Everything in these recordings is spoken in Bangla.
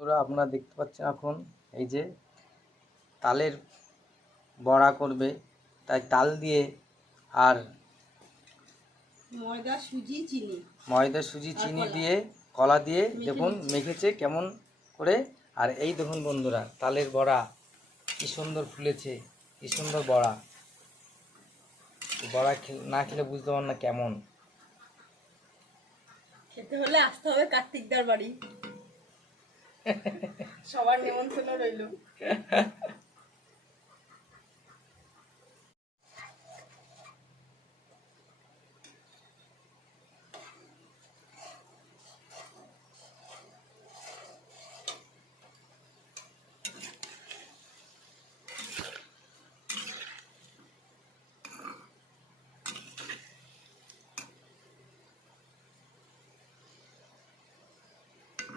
বন্ধুরা আপনারা দেখতে পাচ্ছেন এখন এই যে তালের বড়া করবে। তাই তাল দিয়ে আর ময়দা সুজি চিনি। ময়দা সুজি চিনি দিয়ে কলা দিয়ে দেখুন মেখেছে কেমন করে। আর এই দেখুন বন্ধুরা তালের বড়া কি সুন্দর ফুলেছে কি সুন্দর বড়া। বড়া না খেলে বুঝতে পার না কেমন। খেতে হলে আসতে হবে কার্তিকদার বাড়ি। সবার নেমন্তন্ন রইল।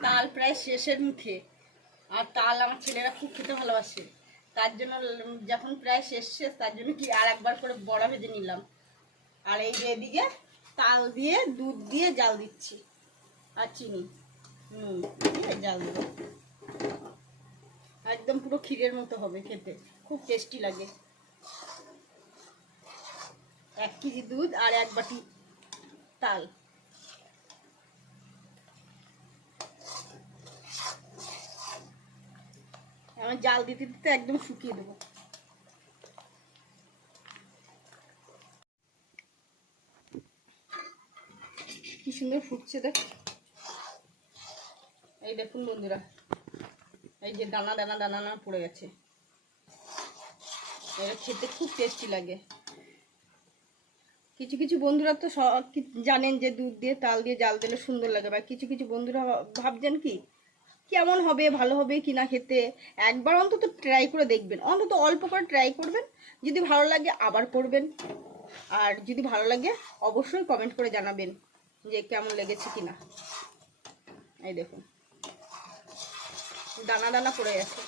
তাল প্রায় শেষের মুখে। আর তাল আমার ছেলেরা খুব খেতে ভালোবাসে। তার জন্য যখন প্রায় শেষ শেষ, তার জন্য কি আর একবার করে বড়া ভেজে নিলাম। আর এই যে এদিকে তাল দিয়ে দুধ দিয়ে জাল দিচ্ছি। আর চিনি, নুন দিয়ে জাল দেবো। একদম পুরো ক্ষীরের মতো হবে খেতে। খুব টেস্টি লাগে। এক কেজি দুধ আর এক বাটি তাল। আমি জাল দিতে দিতে একদম শুকিয়ে দেবো। কি সুন্দর ফুটছে দেখ। এই দেখুন বন্ধুরা, এই যে দানা দানা দানা না পড়ে গেছে। এটা খেতে খুব টেস্টি লাগে। কিছু কিছু বন্ধুরা তো সব জানেন যে দুধ দিয়ে তাল দিয়ে জাল দিলে সুন্দর লাগে বা কিছু কিছু বন্ধুরা ভাবছেন কি কেমন হবে, ভালো হবে কি না খেতে, একবার অন্তত ট্রাই করে দেখবেন। অন্তত অল্প করে ট্রাই করবেন। যদি ভালো লাগে আবার করবেন। আর যদি ভালো লাগে, অবশ্যই কমেন্ট করে জানাবেন যে কেমন লেগেছে কি না এই দেখুন। দানা দানা পড়ে গেছে।